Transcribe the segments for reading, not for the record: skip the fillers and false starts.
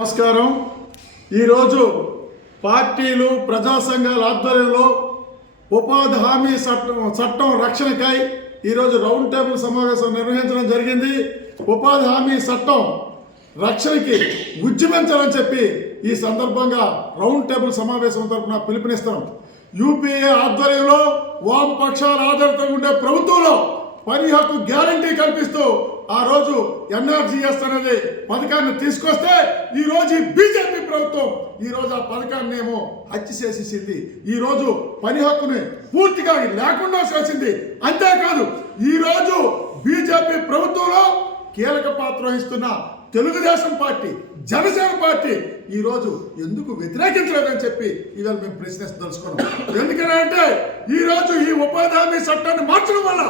నమస్కారం. ఈరోజు పార్టీలు ప్రజా సంఘాల ఆధ్వర్యంలో ఉపాధి హామీ చట్టం రక్షణకై ఈరోజు రౌండ్ టేబుల్ సమావేశం నిర్వహించడం జరిగింది. ఉపాధి హామీ చట్టం రక్షణకి ఉద్యమించాలని చెప్పి ఈ సందర్భంగా రౌండ్ టేబుల్ సమావేశం తరఫున పిలుపునిస్తున్నాం. యూపీఏ ఆధ్వర్యంలో వామపక్షాల ఆధారితంగా ఉండే ప్రభుత్వంలో పని హక్కు గ్యారంటీ కల్పిస్తూ ఆ రోజు ఎన్ఆర్జీఎస్ అనేది పథకాన్ని తీసుకొస్తే ఈ రోజు బీజేపీ ప్రభుత్వం ఈ రోజు ఆ పథకాన్ని ఏమో హత్య చేసేసింది. ఈ రోజు పని హక్కుని పూర్తిగా లేకుండా చేసింది. అంతేకాదు ఈ రోజు బీజేపీ ప్రభుత్వంలో కీలక పాత్ర వహిస్తున్న తెలుగుదేశం పార్టీ, జనసేన పార్టీ ఈ రోజు ఎందుకు వ్యతిరేకించలేదని చెప్పి ఇవాళ మేము ప్రశ్నించదలుచుకున్నాం. ఎందుకంటే ఈ రోజు ఈ ఉపాధి హామీ చట్టాన్ని మార్చడం వల్ల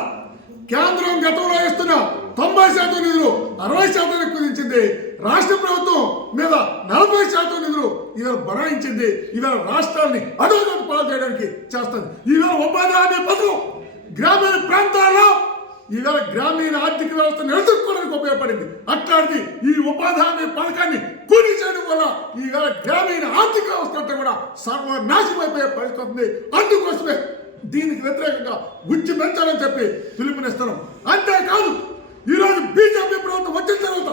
కేంద్రం గతంలో ఇస్తున్న 90% నిధులు 60% కుదించింది. రాష్ట్ర ప్రభుత్వం మీద 40% నిధులు ఇవాళ బనాయించింది. ఇవాళ రాష్ట్రాన్ని అధోగతి పాలు చేయడానికి చేస్తుంది. ఇవాళ ఉపాధి హామీ పథకం గ్రామీణ ప్రాంతాల్లో ఇవాళ గ్రామీణ ఆర్థిక వ్యవస్థ నిలదొక్కుకోవడానికి ఉపయోగపడింది. అట్లాంటిది ఈ ఉపాధి హామీ పథకాన్ని కూలీ చేయడం వల్ల ఈవేళ గ్రామీణ ఆర్థిక వ్యవస్థ అంతా కూడా సర్వనాశనం అయిపోయే పరిస్థితి ఉంది. అందుకోసమే దీనికి వ్యతిరేకంగా ఉద్యమించాలని చెప్పి పిలుపునిస్తున్నాం. అంతేకాదు ఈరోజు బీజేపీ ప్రభుత్వం వచ్చిన తర్వాత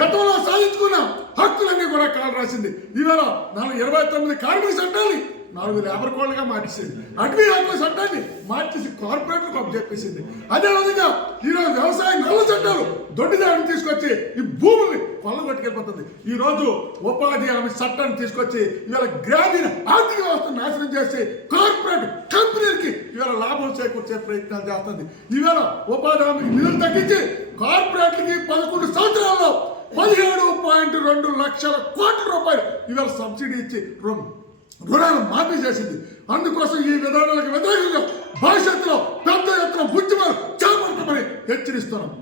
గతంలో సాధించుకున్న హక్కులన్నీ కూడా కాలు రాసింది. ఈవేళ 29 కార్మిక చట్టాన్ని 4 లేబర్ కోడ్లుగా మార్చేసింది. అటవీ హక్కుల చట్టాన్ని మార్చేసి కార్పొరేట్లకు అప్పచెప్పేసింది. అదేవిధంగా ఈరోజు వ్యవసాయ నల్ల చట్టాలు దొడ్డిదారిని తీసుకొచ్చి ఈ భూముల్ని కొల్లగొట్టుకెళ్ళిపోతుంది. ఈ రోజు ఉపాధి హామీ చట్టాన్ని తీసుకొచ్చి ఇవాళ గ్రామీణ ఆర్థిక వ్యవస్థను నాశనం చేసి కార్పొరేట్ కంపెనీలకి ఇవాళ లాభం చేకూర్చే ప్రయత్నాలు చేస్తుంది. ఇవాళ ఉపాధి హామీ నిధులు తగ్గించి కార్పొరేట్లకి 11 సంవత్సరాల్లో 17.2 లక్షల కోట్ల రూపాయలు ఇవాళ సబ్సిడీ ఇచ్చి రుణాలు మాఫీ చేసింది. అందుకోసం ఈ విధానాలకు వ్యతిరేకంగా భవిష్యత్తులో పెద్ద ఎత్తున ఉద్యమాలు చేపడతామని హెచ్చరిస్తున్నాం.